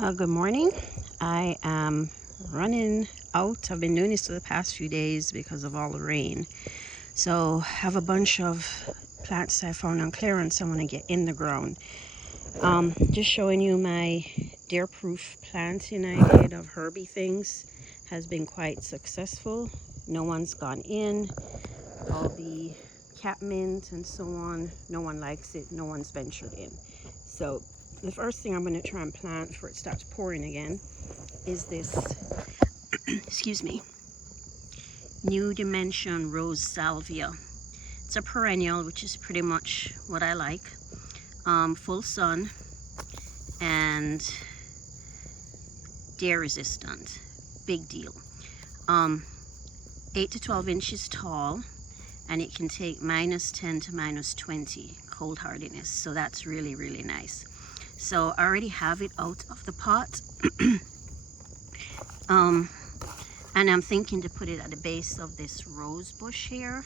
Good morning. I am running out. I've been doing this for the past few days because of all the rain. So I have a bunch of plants I found on clearance I want to get in the ground. Just showing you my deer-proof planting I did of herby things has been quite successful. No one's gone in. All the catmint and so on, no one likes it. No one's ventured in. So the first thing I'm going to try and plant before it starts pouring again is this, excuse me, New Dimension Rose Salvia. It's a perennial, which is pretty much what I like. Full sun and deer resistant. Big deal. 8 to 12 inches tall, and it can take -10 to -20 cold hardiness. So that's really, really nice. So I already have it out of the pot. And I'm thinking to put it at the base of this rose bush here.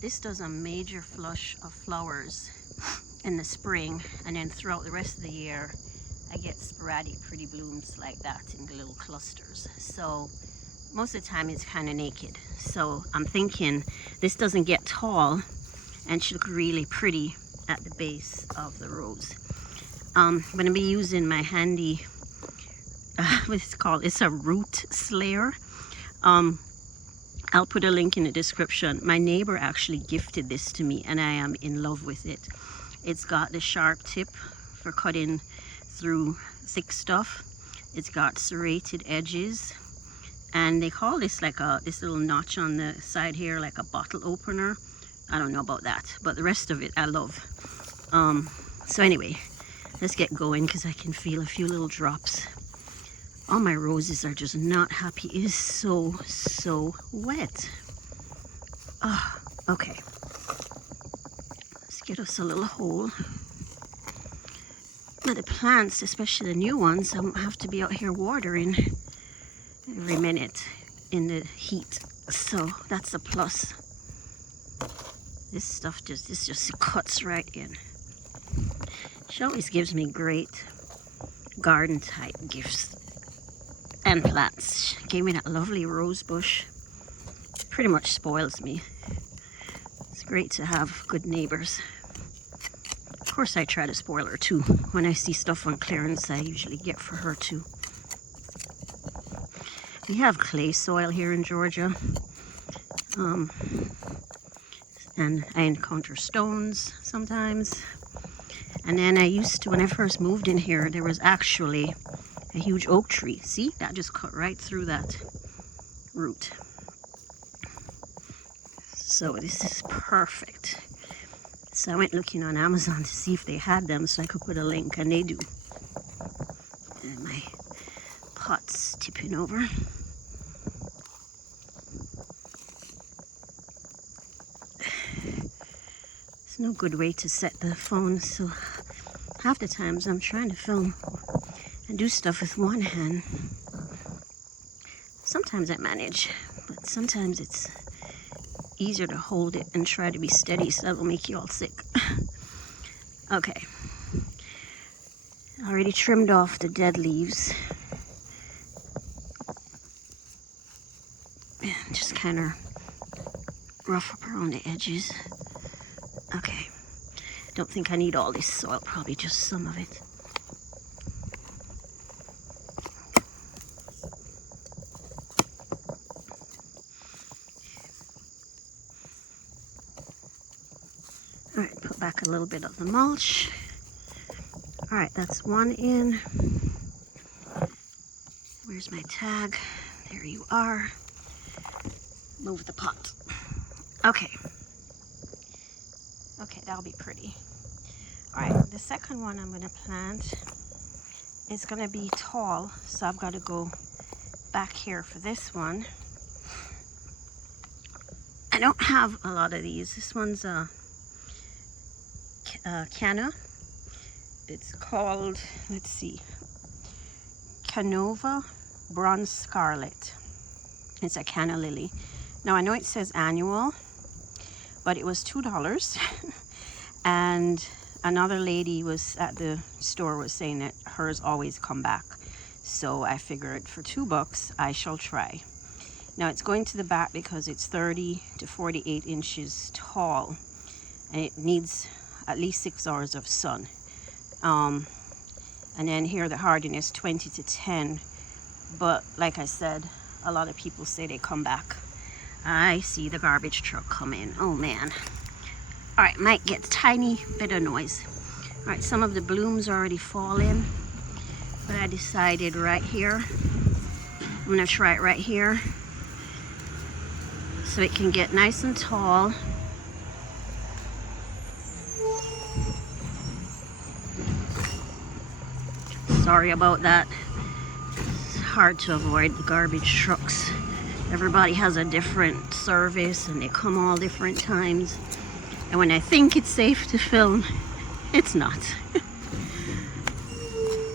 This does a major flush of flowers in the spring, and then throughout the rest of the year I get sporadic pretty blooms like that in the little clusters. So most of the time it's kind of naked. So I'm thinking this doesn't get tall and should look really pretty at the base of the rose. I'm going to be using my handy, what's it called? It's a root slayer. I'll put a link in the description. My neighbor actually gifted this to me and I am in love with it. It's got the sharp tip for cutting through thick stuff. It's got serrated edges, and they call this like this little notch on the side here like a bottle opener. I don't know about that, but the rest of it I love. So anyway, let's get going because I can feel a few little drops. All my roses are just not happy. It is so wet. Okay. Let's get us a little hole. Now the plants, especially the new ones, I won't have to be out here watering every minute in the heat. So that's a plus. This stuff just cuts right in. She always gives me great garden type gifts and plants. She gave me that lovely rose bush. Pretty much spoils me. It's great to have good neighbors. Of course I try to spoil her too. When I see stuff on clearance I usually get for her too. We have clay soil here in Georgia. And I encounter stones sometimes. And then when I first moved in here, there was actually a huge oak tree. See, that just cut right through that root. So this is perfect. So I went looking on Amazon to see if they had them so I could put a link, and they do. And my pot's tipping over. There's no good way to set the phone, so half the times I'm trying to film and do stuff with one hand. Sometimes I manage, but sometimes it's easier to hold it and try to be steady so that will make you all sick. Okay. I already trimmed off the dead leaves. And just kind of rough up around the edges. Okay. Don't think I need all this soil, probably just some of it. All right, put back a little bit of the mulch. All right, that's one in. Where's my tag? There you are. Move the pot. Okay. Okay, that'll be pretty. All right, the second one I'm going to plant is going to be tall, so I've got to go back here for this one. I don't have a lot of these. This one's a canna. It's called, let's see, Canova Bronze Scarlet. It's a canna lily. Now I know it says annual, but it was $2. And another lady was at the store was saying that hers always come back. So I figured for $2 I shall try. Now it's going to the back because it's 30 to 48 inches tall and it needs at least 6 hours of sun. And then here the hardiness 20 to 10. But like I said, a lot of people say they come back. I see the garbage truck come in. Oh man. All right, might get a tiny bit of noise. All right, some of the blooms already fall in, but I decided right here, I'm gonna try it right here so it can get nice and tall. Sorry about that. It's hard to avoid the garbage trucks. Everybody has a different service and they come all different times. And when I think it's safe to film, it's not.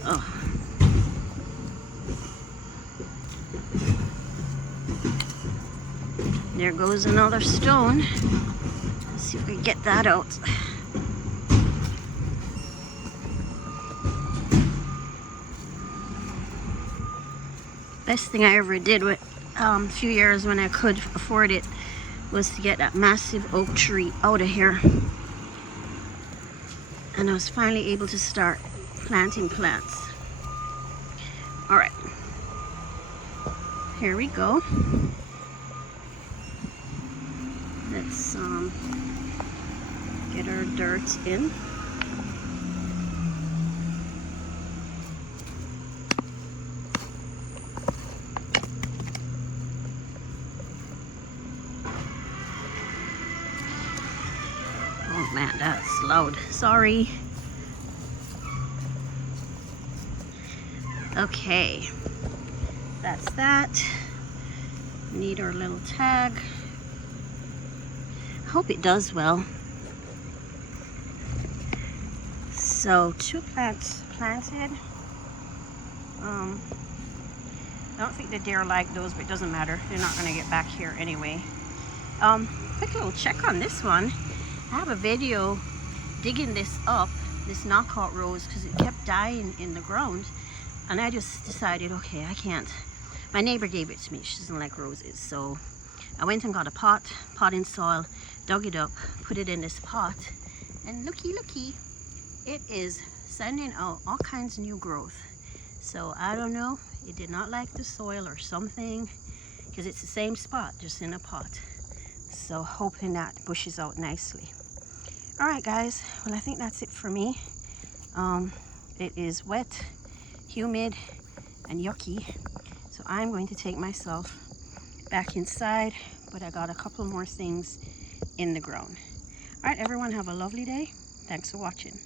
Oh. There goes another stone. Let's see if we can get that out. Best thing I ever did with a few years when I could afford it was to get that massive oak tree out of here. And I was finally able to start planting plants. All right, here we go. Let's get our dirt in. Oh man, that's loud. Sorry. Okay, that's that. Need our little tag. I hope it does well. So 2 plants planted. I don't think the deer like those, but it doesn't matter. They're not going to get back here anyway. Quick little check on this one. I have a video digging this up, this knockout rose, because it kept dying in the ground. And I just decided, okay, I can't. My neighbor gave it to me. She doesn't like roses. So I went and got a potting soil, dug it up, put it in this pot. And looky, it is sending out all kinds of new growth. So I don't know, it did not like the soil or something, because it's the same spot, just in a pot. So hoping that bushes out nicely. All right, guys, well, I think that's it for me. It is wet, humid, and yucky. So I'm going to take myself back inside, but I got a couple more things in the ground. All right, everyone, have a lovely day. Thanks for watching.